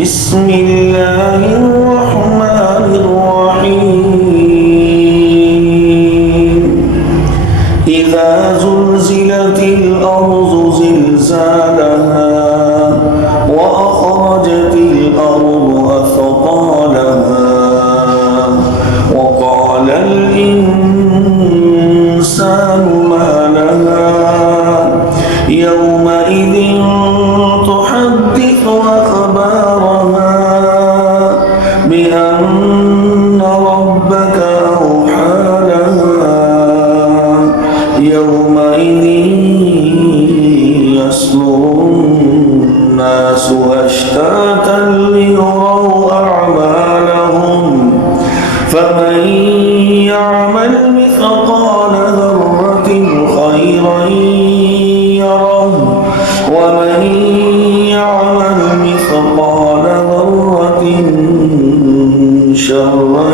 بسم الله الرحمن الرحيم إذا زلزلت الأرض زلزالها وأخرجت الأرض أثقالها وقال الإنسان ما لها يومئذ تحدث أخبارها بأن ربك أوحى لها يومئذ يصدر الناس أشتاتا ليروا أعمالهم فمن يعمل مثقال ذرة خيرا يره ومن يعمل مثقال ذرة شرا